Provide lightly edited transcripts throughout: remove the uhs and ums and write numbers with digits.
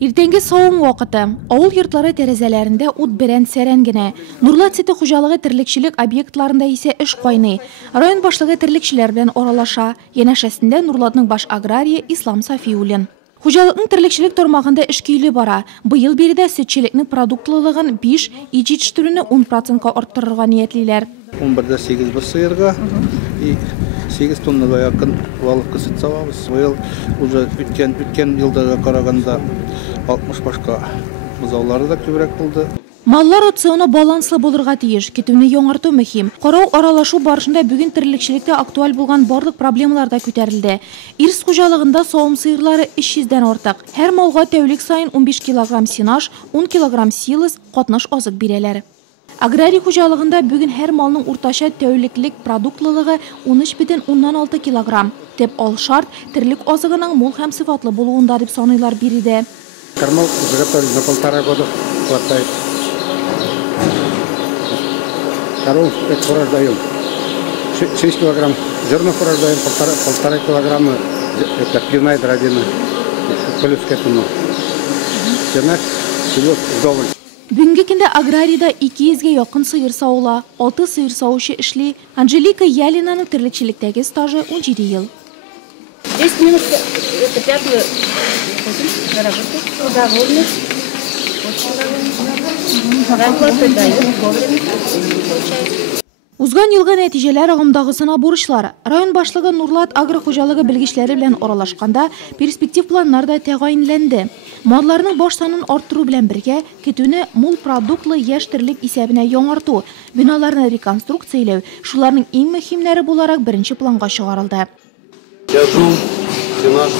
Иртенге сауын вакыты. Авыл йортлары тәрәзәләрендә ут берән-сәрән генә. Нурлат сите хуҗалыгы терлекчелек объектларында исә эш кайный. Район башлыгы терлекчеләр белән аралаша. Янәшәсендә Нурлатның баш агрария Ислам Сафиуллин. Хуҗалыкның терлекчелек тормагында эш көйле бара. Быел биредә сөтчелекнең продуктлылыгын 5, ит җитештерүне 10% арттырырга ниятлиләр. 11-дә 8 бу сыерга и 8 тоннага якын балыкка сөт савабыз. Быел уже үткән елдага караганда 60 башка бузаулары да күбрәк булды. Маллар рационы баланслы булырга тиеш, китүне яңарту мөһим. Карау аралашу барышында бүген терлекчелектә актуаль булган барлык проблемалар да күтәрелде. Ирс хуҗалыгында савым сыерлары 300-дән артык. Һәр малга тәүлек сайын 15 кг синаж, 10 кг силос, катнаш азык бирәләр. Аграрий хуҗалыгында бүген һәр малның уртача тәүлеклек продуктлылыгы 13,6 кг. Теп ал шарт терлек азыгының мул һәм сыйфатлы булуында дип саныйлар биредә. Кормов изготовлен за 1,5 года, хватает. Коров порождаем 6 килограмм зерна порождаем, 1,5 килограмма это пивная дробина, плюс к этому зерна, силос вдоволь. Бүгенге көндә аграрийда 200-гә якын сыер саула, 6 сыер саучы эшли. Анжелика Ялинаның терлекчелектәге стажы 17 ел. 10 минут это пятую работу, довольны. Узган елгы нәтиҗәләр агымдагысына бурычлар. Район башлыгы Нурлат агро хуҗалыгы белгечләре белән аралашканда перспектив планнар да тәгаенләнде. Малларның баш санын арттыру белән бергә көтүне мул продуктлы яшь терлек исәбенә яңарту, биналарны реконструкцияләү, шуларның иң мөһимнәре буларак беренче планга чыгарылды. Жом, сенаж,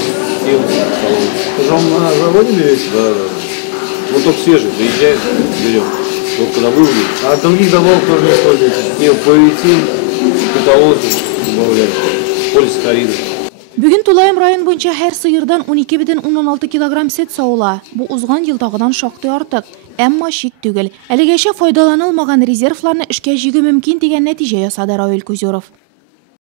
жом заводили весь, да. Вот только свежий, приезжаем, берем. Вот когда вывели. А других добавок тоже не используется. И полиэтилен, каталозы добавляют, полисахариды. Бүген Тулайым район буенча һәр сыердан 12,16 кг сөт саула. Бу узган елдагыдан шактый артык. Әмма шик түгел. Әлегәчә файдаланылмаган резервларны эшкә җигү мөмкин дигән нәтиҗә ясады Равил Кузеров.